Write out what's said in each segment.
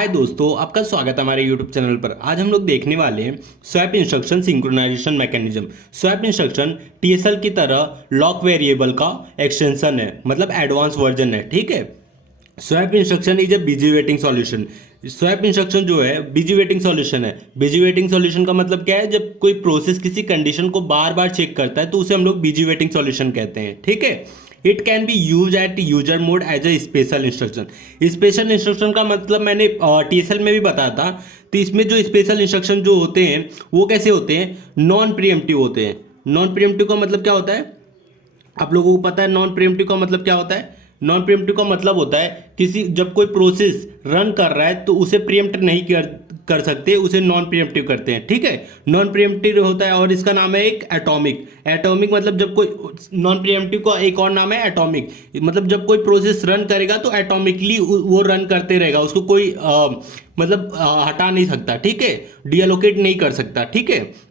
हाय दोस्तों, आपका स्वागत है हमारे यूट्यूब चैनल पर। आज हम लोग देखने वाले हैं swap instruction synchronization mechanism. Swap instruction TSL की तरह लॉक वेरिएबल का एक्सटेंशन है, मतलब एडवांस वर्जन है। ठीक है, swap instruction is a busy waiting solution. Swap instruction जो है बिजी वेटिंग सॉल्यूशन है। बिजी वेटिंग सॉल्यूशन का मतलब क्या है? जब कोई प्रोसेस किसी कंडीशन को बार बार चेक करता है तो उसे हम लोग बिजी वेटिंग सॉल्यूशन कहते हैं। ठीक है, it can be use at user mode as a special instruction. Special instruction का मतलब मैंने टीएसएल में भी बताया था। तो इसमें जो स्पेशल इंस्ट्रक्शन जो होते हैं वो कैसे होते हैं? नॉन प्रीएम्प्टिव होते हैं। नॉन प्रीएम्प्टिव का मतलब क्या होता है? आप लोगों को पता है नॉन प्रीएम्प्टिव का मतलब क्या होता है? नॉन प्रीएम्प्टिव का मतलब होता है किसी जब कोई प्रोसेस रन कर रहा है तो उसे प्रीएम्प्ट नहीं कर सकते, उसे नॉन प्रीएम्प्टिव करते हैं। ठीक है, नॉन प्रीएम्प्टिव होता है और इसका नाम है एक एटॉमिक। एटॉमिक मतलब जब कोई नॉन प्रीएम्प्टिव का एक और नाम है एटॉमिक, मतलब जब कोई प्रोसेस रन करेगा तो एटॉमिकली वो रन करते रहेगा, उसको कोई हटा नहीं सकता। ठीक है, डीएलोकेट नहीं कर सकता। ठीक है,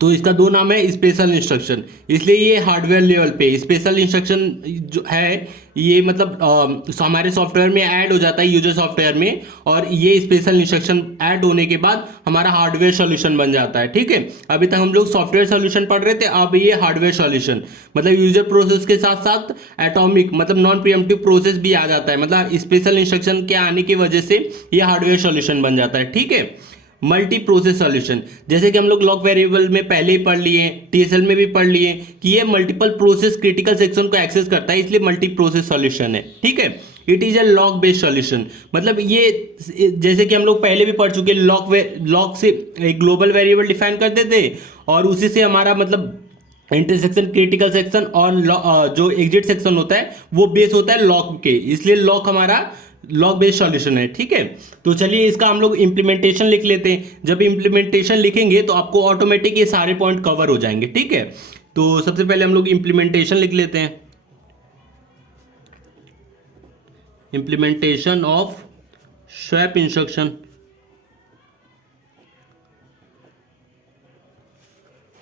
तो इसका दो नाम है स्पेशल इंस्ट्रक्शन, इसलिए ये हार्डवेयर लेवल पे स्पेशल इंस्ट्रक्शन जो है ये मतलब हमारे सॉफ्टवेयर में ऐड हो जाता है, यूजर सॉफ्टवेयर में, और ये स्पेशल इंस्ट्रक्शन ऐड होने के बाद हमारा हार्डवेयर सॉल्यूशन बन जाता है। ठीक है, अभी तक हम लोग सॉफ्टवेयर सॉल्यूशन पढ़ रहे थे, अब ये हार्डवेयर सॉल्यूशन मतलब यूजर प्रोसेस के साथ साथ एटॉमिक मतलब नॉन प्रीएम्प्टिव प्रोसेस भी आ जाता है। मतलब स्पेशल इंस्ट्रक्शन के आने की वजह से ये हार्डवेयर सॉल्यूशन बन जाता है। ठीक है, मल्टी प्रोसेस सॉल्यूशन, जैसे कि हम लोग लॉक वेरिएबल में पहले ही पढ़ लिए, टीएसएल में भी पढ़ लिए कि ये मल्टीपल प्रोसेस क्रिटिकल सेक्शन को एक्सेस करता है, इसलिए मल्टी प्रोसेस सॉल्यूशन है। ठीक है, it is a lock based solution. मतलब ये जैसे कि हम लोग पहले भी पढ़ चुके, लॉक से एक ग्लोबल वेरिएबल डिफाइन करते थे और उसी से हमारा मतलब इंटरसेक्शन क्रिटिकल सेक्शन और जो एग्जिट सेक्शन होता है वो बेस होता है लॉक के, इसलिए लॉक हमारा लॉक बेस्ड सॉल्यूशन है। ठीक है, तो चलिए इसका हम लोग इंप्लीमेंटेशन लिख लेते हैं। जब इंप्लीमेंटेशन लिखेंगे तो आपको ऑटोमेटिक ये सारे पॉइंट कवर हो जाएंगे। ठीक है, तो सबसे पहले हम लोग इंप्लीमेंटेशन लिख लेते हैं। Implementation of swap instruction.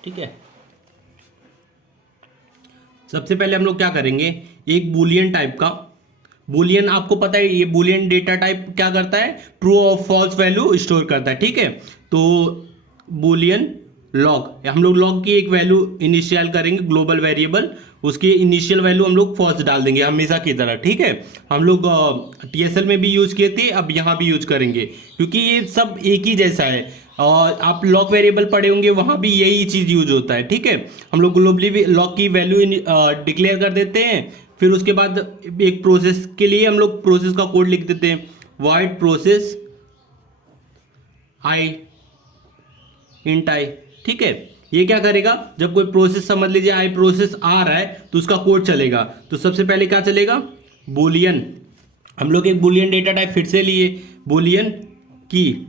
ठीक है, सबसे पहले हम लोग क्या करेंगे, एक बूलियन टाइप का बूलियन, आपको पता है ये बूलियन डेटा टाइप क्या करता है? ट्रू और फॉल्स वैल्यू स्टोर करता है। ठीक है, तो बूलियन लॉग, हम लोग लॉग की एक वैल्यू इनिशियल करेंगे ग्लोबल वेरिएबल, उसकी इनिशियल वैल्यू हम लोग फॉल्स डाल देंगे हमेशा की तरह। ठीक है, हम लोग टीएसएल में भी यूज किए थे, अब यहाँ भी यूज करेंगे क्योंकि ये सब एक ही जैसा है। और आप लॉक वेरिएबल पढ़े होंगे, वहाँ भी यही चीज़ यूज होता है। ठीक है, हम लोग ग्लोबली भी लॉक की वैल्यू डिक्लेयर कर देते हैं, फिर उसके बाद एक प्रोसेस के लिए हम लोग प्रोसेस का कोड लिख देते हैं, वाइड प्रोसेस आई इंट आई। ठीक है, ये क्या करेगा? जब कोई प्रोसेस, समझ लीजिए आई प्रोसेस आ रहा है तो उसका कोड चलेगा। तो सबसे पहले क्या चलेगा? बूलियन, हम लोग एक बूलियन डेटा टाइप फिर से लिए, बूलियन की,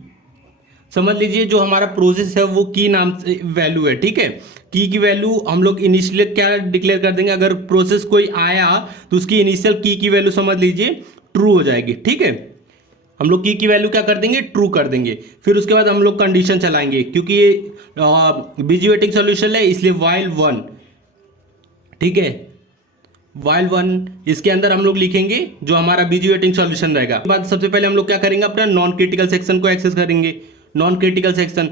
समझ लीजिए जो हमारा प्रोसेस है वो की नाम से वैल्यू है। ठीक है, की वैल्यू हम लोग इनिशियल क्या डिक्लेयर कर देंगे? अगर प्रोसेस कोई आया तो उसकी इनिशियल की वैल्यू समझ लीजिए ट्रू हो जाएगी। ठीक है, हम लोग की वैल्यू क्या कर देंगे? ट्रू कर देंगे। फिर उसके बाद हम लोग कंडीशन चलाएंगे, क्योंकि ये बिजी वेटिंग सॉल्यूशन है इसलिए वाइल वन। ठीक है, वाइल वन इसके अंदर हम लोग लिखेंगे जो हमारा बिजी वेटिंग सॉल्यूशन रहेगा। उसके बाद सबसे पहले हम लोग क्या करेंगे? अपना नॉन क्रिटिकल सेक्शन को एक्सेस करेंगे, नॉन क्रिटिकल सेक्शन।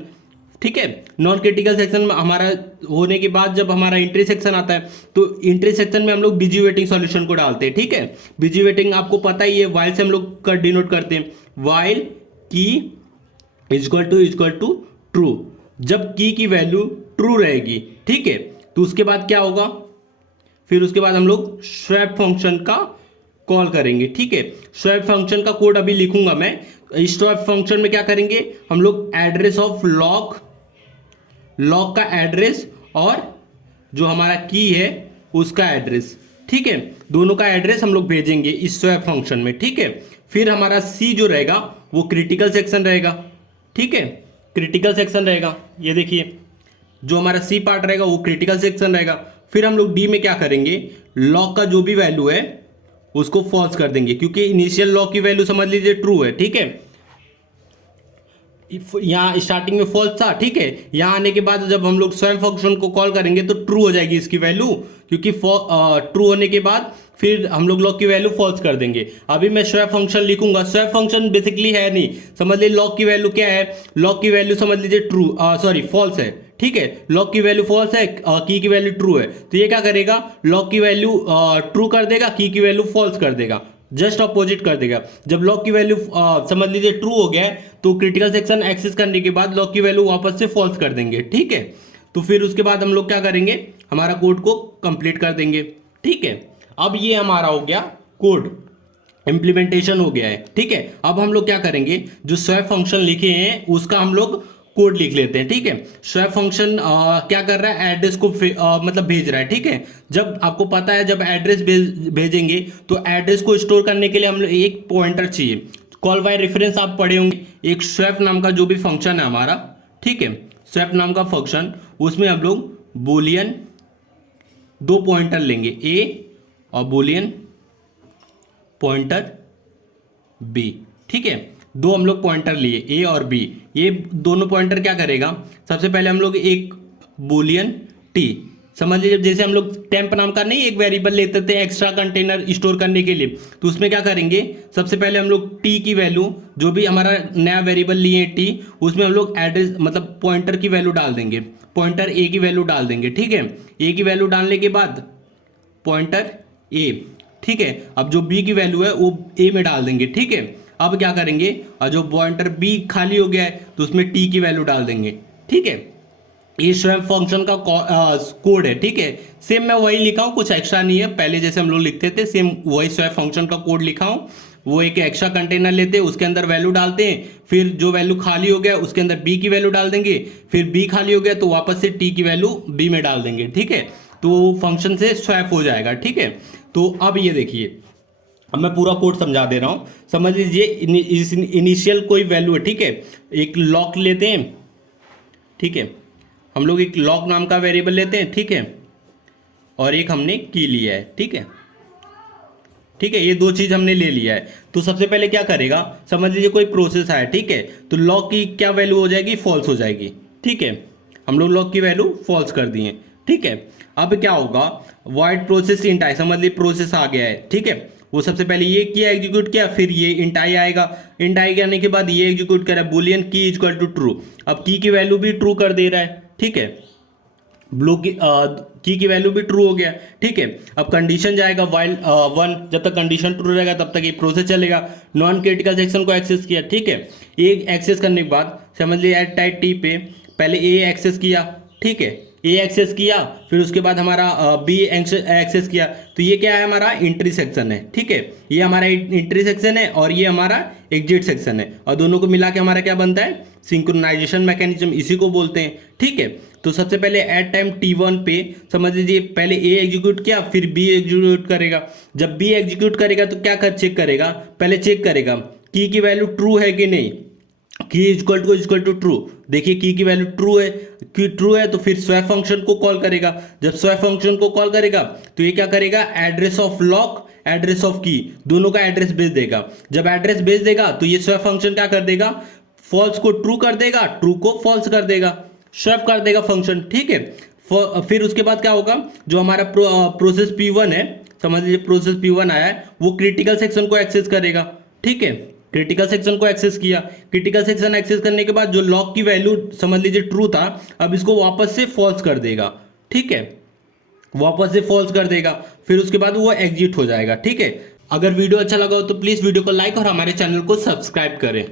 ठीक है, नॉन क्रिटिकल सेक्शन में हमारा होने के बाद जब हमारा इंट्री सेक्शन आता है तो इंट्री सेक्शन में हम लोग बिजी वेटिंग सॉल्यूशन को डालते हैं। ठीक है, बिजी वेटिंग आपको पता ही है, वाइल से हम लोग का डिनोट करते हैं, वाइल की इक्वल टू ट्रू। जब की वैल्यू ट्रू रहेगी, ठीक है, तो उसके बाद क्या होगा? फिर उसके बाद हम लोग स्वैप फंक्शन का कॉल करेंगे। ठीक है, स्वैप फंक्शन का कोड अभी लिखूंगा मैं। इस स्वैप फंक्शन में क्या करेंगे? हम लोग एड्रेस ऑफ लॉक का एड्रेस और जो हमारा की है उसका एड्रेस, ठीक है, दोनों का एड्रेस हम लोग भेजेंगे इस स्वैप फंक्शन में। ठीक है, फिर हमारा सी जो रहेगा वो क्रिटिकल सेक्शन रहेगा। ठीक है, क्रिटिकल सेक्शन रहेगा, ये देखिए जो हमारा सी पार्ट रहेगा वो क्रिटिकल सेक्शन रहेगा। फिर हम लोग डी में क्या करेंगे? लॉक का जो भी वैल्यू है उसको फॉल्स कर देंगे, क्योंकि इनिशियल लॉक की वैल्यू समझ लीजिए ट्रू है। ठीक है, यहाँ स्टार्टिंग में फॉल्स था। ठीक है, यहाँ आने के बाद जब हम लोग स्वयं फंक्शन को कॉल करेंगे तो ट्रू हो जाएगी इसकी वैल्यू, क्योंकि ट्रू होने के बाद फिर हम लोग लॉक की वैल्यू फॉल्स कर देंगे। अभी मैं स्वैप फंक्शन लिखूंगा, स्वैप फंक्शन बेसिकली है नहीं, समझ लीजिए लॉक की वैल्यू क्या है, लॉक की वैल्यू समझ लीजिए ट्रू सॉरी फॉल्स है, ठीक है, लॉक की वैल्यू फॉल्स है, की वैल्यू ट्रू है, तो ये क्या करेगा, लॉक की वैल्यू ट्रू कर देगा, की वैल्यू फॉल्स कर देगा, जस्ट अपोजिट कर देगा। जब लॉक की वैल्यू समझ लीजिए ट्रू हो गया है तो क्रिटिकल सेक्शन एक्सेस करने के बाद लॉक की वैल्यू वापस से फॉल्स कर देंगे, ठीक है। तो फिर उसके बाद हम लोग क्या करेंगे, हमारा कोड को कंप्लीट कर देंगे, ठीक है। अब ये हमारा हो गया कोड, इम्प्लीमेंटेशन हो गया है, ठीक है। अब हम लोग क्या करेंगे, जो स्वैप फंक्शन लिखे हैं उसका हम लोग कोड लिख लेते हैं, ठीक है। स्वैप फंक्शन क्या कर रहा है, एड्रेस को मतलब भेज रहा है, ठीक है। जब आपको पता है जब एड्रेस भेजेंगे तो एड्रेस को स्टोर करने के लिए हम लोग एक पॉइंटर चाहिए, कॉल बाय रेफरेंस आप पढ़े होंगे, एक स्वैप नाम का जो भी फंक्शन है हमारा, ठीक है, स्वैप नाम का फंक्शन, उसमें हम लोग बूलियन 2 पॉइंटर लेंगे, ए और बूलियन पॉइंटर बी, ठीक है। 2 हम लोग पॉइंटर लिए ए और बी, ये दोनों पॉइंटर क्या करेगा, सबसे पहले हम लोग एक बूलियन टी, समझ लीजिए जैसे हम लोग टेम्प नाम का नहीं एक वेरिएबल लेते थे एक्स्ट्रा कंटेनर स्टोर करने के लिए, तो उसमें क्या करेंगे, सबसे पहले हम लोग टी की वैल्यू, जो भी हमारा नया वेरिएबल लिए टी, उसमें हम लोग एड्रेस मतलब पॉइंटर की वैल्यू डाल देंगे, पॉइंटर ए की वैल्यू डाल देंगे, ठीक है। ए की वैल्यू डालने के बाद पॉइंटर ए, ठीक है। अब जो बी की वैल्यू है वो ए में डाल देंगे, ठीक है। अब क्या करेंगे, और जो पॉइंटर बी खाली हो गया है तो उसमें टी की वैल्यू डाल देंगे, ठीक है। ये स्वैप फंक्शन का कोड है, ठीक है। सेम मैं वही लिखा हूँ, कुछ एक्स्ट्रा नहीं है, पहले जैसे हम लोग लिखते थे सेम वही स्वैप फंक्शन का कोड लिखा हूँ। वो एक एक्स्ट्रा कंटेनर लेते हैं, उसके अंदर वैल्यू डालते हैं, फिर जो वैल्यू खाली हो गया उसके अंदर बी की वैल्यू डाल देंगे, फिर बी खाली हो गया तो वापस से टी की वैल्यू बी में डाल देंगे, ठीक है। तो फंक्शन से स्वैप हो जाएगा, ठीक है। तो अब ये देखिए, अब मैं पूरा कोड समझा दे रहा हूँ, समझ लीजिए इनिशियल कोई वैल्यू है, ठीक है, एक लॉक लेते हैं, ठीक है, हम लोग एक लॉक नाम का वेरिएबल लेते हैं, ठीक है, और एक हमने की लिया है, ठीक है, ठीक है, ये 2 चीज़ हमने ले लिया है। तो सबसे पहले क्या करेगा, समझ लीजिए कोई प्रोसेस है, ठीक है, तो लॉक की क्या वैल्यू हो जाएगी, फॉल्स हो जाएगी, ठीक है। हम लोग लॉक की वैल्यू फॉल्स कर दिए, ठीक है। अब क्या होगा, वॉइड प्रोसेस इंट आई, समझ लीजिए प्रोसेस आ गया है, ठीक है, वो सबसे पहले ये किया एग्जीक्यूट किया, फिर ये इंट आई आएगा, इंट आई आने के बाद ये एग्जीक्यूट करा बुलियन की इक्वल टू ट्रू, अब की वैल्यू भी ट्रू कर दे रहा है, ठीक है, ब्लू की वैल्यू भी ट्रू हो गया, ठीक है। अब कंडीशन जाएगा वाइल 1, जब तक कंडीशन ट्रू रहेगा तब तक ये प्रोसेस चलेगा। नॉन क्रिटिकल सेक्शन को एक्सेस किया, ठीक है, ए एक्सेस करने के बाद समझ लिया एट टाइप टी पे पहले ए एक्सेस किया, ठीक है, ए एक्सेस किया, फिर उसके बाद हमारा बी एक्सेस किया, तो ये क्या है, हमारा एंट्री सेक्शन है, ठीक है, ये हमारा एंट्री सेक्शन है और ये हमारा एग्जिट सेक्शन है, और दोनों को मिला के हमारा क्या बनता है, सिंक्रोनाइजेशन मैकेनिज्म, इसी को बोलते हैं, ठीक है। तो सबसे पहले एट टाइम t1 पे समझ लीजिए पहले ए एग्जीक्यूट किया, फिर बी एग्जीक्यूट करेगा, जब बी एग्जीक्यूट करेगा तो क्या चेक करेगा, पहले चेक करेगा की वैल्यू ट्रू है कि नहीं, की इक्वल टू ट्रू, देखिए की वैल्यू ट्रू है, की ट्रू है तो फिर स्वैप फंक्शन को कॉल करेगा, जब स्वैप फंक्शन को कॉल करेगा तो ये क्या करेगा, address of lock address of की दोनों का एड्रेस भेज देगा, जब एड्रेस भेज देगा तो ये स्वैप फंक्शन क्या कर देगा, फॉल्स को ट्रू कर देगा, ट्रू को फॉल्स कर देगा, स्वैप कर देगा फंक्शन, ठीक है। फिर उसके बाद क्या होगा, जो हमारा प्रोसेस P1 है, समझ लीजिए प्रोसेस P1 आया है, वो क्रिटिकल सेक्शन को एक्सेस करेगा, ठीक है, क्रिटिकल सेक्शन को एक्सेस किया, क्रिटिकल सेक्शन एक्सेस करने के बाद जो लॉक की वैल्यू समझ लीजिए ट्रू था, अब इसको वापस से फॉल्स कर देगा, ठीक है, वापस से फॉल्स कर देगा, फिर उसके बाद वो एग्जिट हो जाएगा, ठीक है। अगर वीडियो अच्छा लगा हो तो प्लीज़ वीडियो को लाइक और हमारे चैनल को सब्सक्राइब करें।